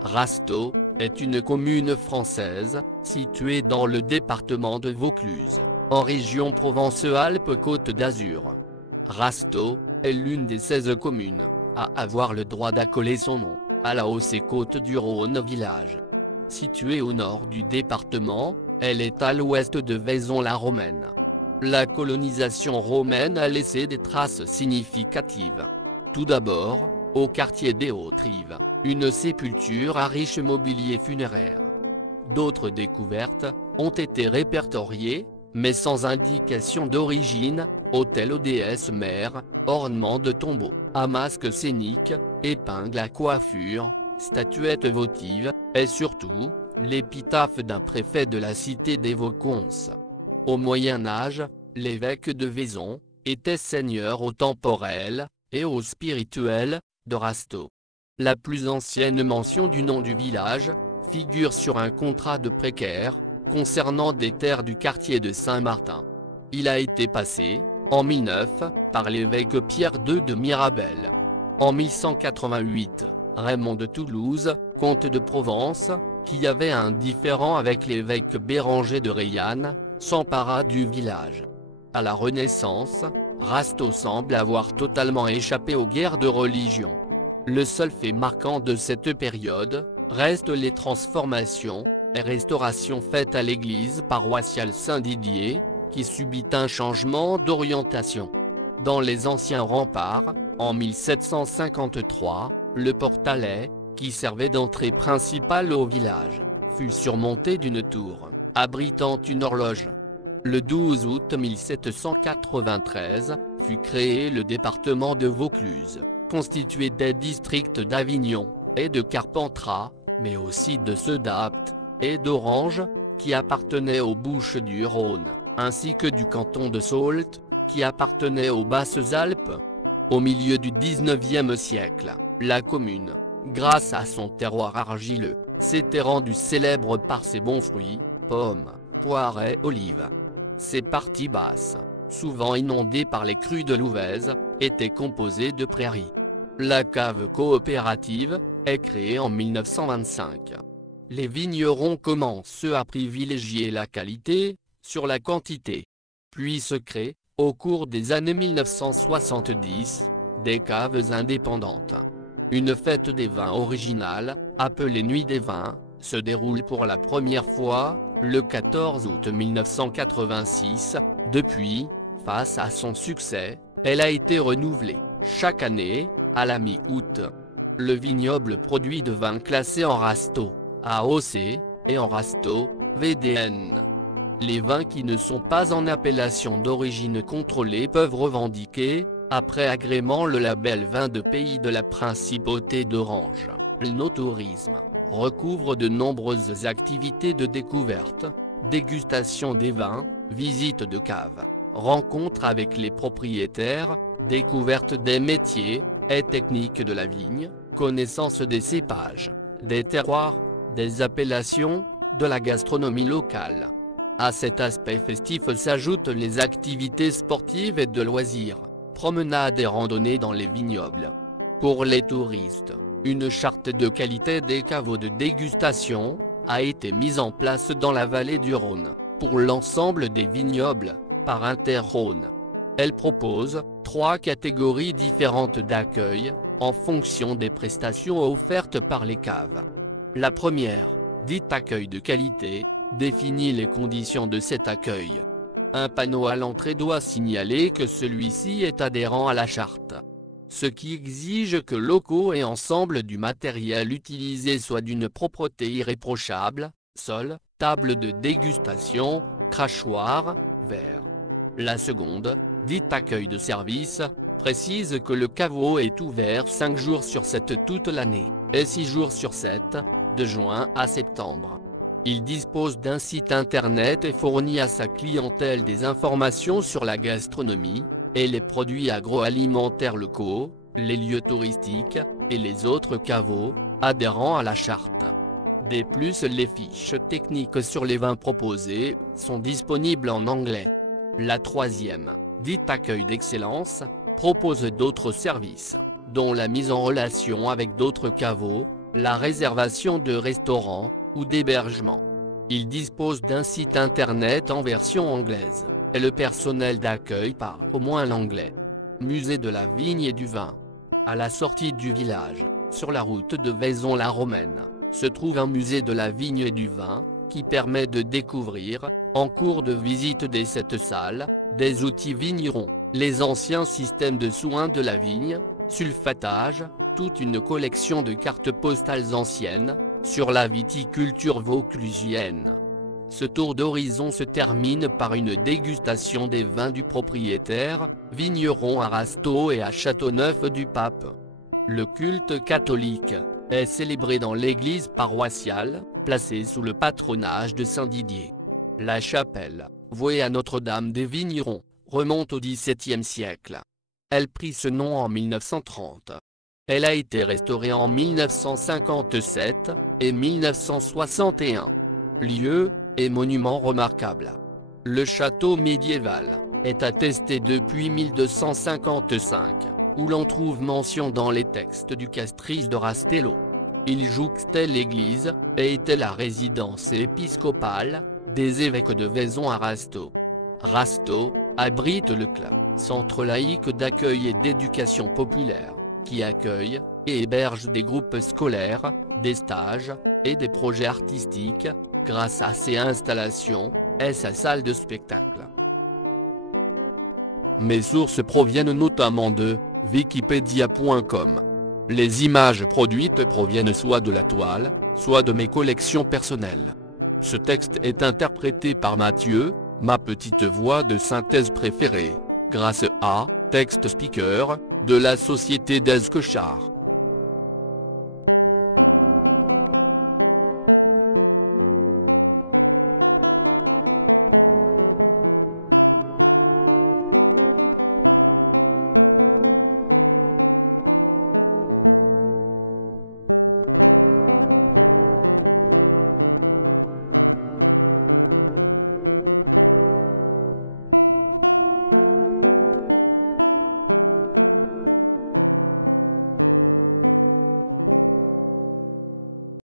Rasteau est une commune française, située dans le département de Vaucluse, en région Provence-Alpes-Côte d'Azur. Rasteau est l'une des 16 communes à avoir le droit d'accoler son nom à la Hauts-et-Côtes-du-Rhône village. Située au nord du département, elle est à l'ouest de Vaison-la-Romaine. La colonisation romaine a laissé des traces significatives. Tout d'abord, au quartier des Hautes-Rives, une sépulture à riche mobilier funéraire. D'autres découvertes ont été répertoriées, mais sans indication d'origine: autel aux déesses mères, ornements de tombeaux, amasques scéniques, épingles à coiffure, statuettes votives, et surtout, l'épitaphe d'un préfet de la cité des Vauconces. Au Moyen Âge, l'évêque de Vaison était seigneur au temporel et au spirituel de Rasteau. La plus ancienne mention du nom du village figure sur un contrat de précaire concernant des terres du quartier de Saint-Martin. Il a été passé, en 1009, par l'évêque Pierre II de Mirabel. En 1188, Raymond de Toulouse, comte de Provence, qui avait un différend avec l'évêque Béranger de Reillanne, s'empara du village. À la Renaissance, Rasteau semble avoir totalement échappé aux guerres de religion. Le seul fait marquant de cette période reste les transformations et restaurations faites à l'église paroissiale Saint-Didier, qui subit un changement d'orientation. Dans les anciens remparts, en 1753, le portalet, qui servait d'entrée principale au village, fut surmonté d'une tour abritant une horloge. Le 12 août 1793, fut créé le département de Vaucluse, constitué des districts d'Avignon et de Carpentras, mais aussi de ceux d'Apt et d'Orange, qui appartenaient aux Bouches-du-Rhône, ainsi que du canton de Sault, qui appartenait aux Basses-Alpes. Au milieu du XIXe siècle, la commune, grâce à son terroir argileux, s'était rendue célèbre par ses bons fruits, pommes, poires et olives. Ces parties basses, souvent inondées par les crues de l'Ouvèze, étaient composées de prairies. La cave coopérative est créée en 1925. Les vignerons commencent à privilégier la qualité sur la quantité. Puis se créent, au cours des années 1970, des caves indépendantes. Une fête des vins originale, appelée Nuit des vins, se déroule pour la première fois, le 14 août 1986. Depuis, face à son succès, elle a été renouvelée, chaque année, à la mi-août. Le vignoble produit de vins classés en Rasteau, AOC, et en Rasteau, VDN. Les vins qui ne sont pas en appellation d'origine contrôlée peuvent revendiquer, après agrément, le label vin de pays de la Principauté d'Orange. Le no-tourisme recouvre de nombreuses activités de découverte, dégustation des vins, visite de caves, rencontres avec les propriétaires, découverte des métiers et techniques de la vigne, connaissance des cépages, des terroirs, des appellations, de la gastronomie locale. À cet aspect festif s'ajoutent les activités sportives et de loisirs, promenades et randonnées dans les vignobles. Pour les touristes, une charte de qualité des caveaux de dégustation a été mise en place dans la vallée du Rhône, pour l'ensemble des vignobles, par Inter-Rhône. Elle propose 3 catégories différentes d'accueil, en fonction des prestations offertes par les caves. La première, dite accueil de qualité, définit les conditions de cet accueil. Un panneau à l'entrée doit signaler que celui-ci est adhérent à la charte. Ce qui exige que locaux et ensemble du matériel utilisé soient d'une propreté irréprochable, sol, table de dégustation, crachoir, verre. La seconde, dite accueil de service, précise que le caveau est ouvert 5 jours sur 7 toute l'année, et 6 jours sur 7, de juin à septembre. Il dispose d'un site internet et fournit à sa clientèle des informations sur la gastronomie, et les produits agroalimentaires locaux, les lieux touristiques, et les autres caveaux, adhérant à la charte. De plus, les fiches techniques sur les vins proposés sont disponibles en anglais. La troisième, dite accueil d'excellence, propose d'autres services, dont la mise en relation avec d'autres caveaux, la réservation de restaurants, ou d'hébergement. Il dispose d'un site internet en version anglaise, et le personnel d'accueil parle au moins l'anglais. Musée de la vigne et du vin. À la sortie du village, sur la route de Vaison-la-Romaine, se trouve un musée de la vigne et du vin, qui permet de découvrir, en cours de visite des 7 salles, des outils vignerons, les anciens systèmes de soins de la vigne, sulfatage, toute une collection de cartes postales anciennes, sur la viticulture vauclusienne. Ce tour d'horizon se termine par une dégustation des vins du propriétaire, vigneron à Rasteau et à Châteauneuf-du-Pape. Le culte catholique est célébré dans l'église paroissiale, placée sous le patronage de Saint-Didier. La chapelle, vouée à Notre-Dame des Vignerons, remonte au XVIIe siècle. Elle prit ce nom en 1930. Elle a été restaurée en 1957 et 1961. Lieu et monument remarquable. Le château médiéval est attesté depuis 1255, où l'on trouve mention dans les textes du Castris de Rastello. Il jouxtait l'église et était la résidence épiscopale des évêques de Vaison à Rasteau. Rasteau abrite le club, centre laïque d'accueil et d'éducation populaire, qui accueille et héberge des groupes scolaires, des stages et des projets artistiques, grâce à ses installations et sa salle de spectacle. Mes sources proviennent notamment de Wikipedia.com. Les images produites proviennent soit de la toile, soit de mes collections personnelles. Ce texte est interprété par Mathieu, ma petite voix de synthèse préférée, grâce à Text Speaker, de la société d'Ezquechart.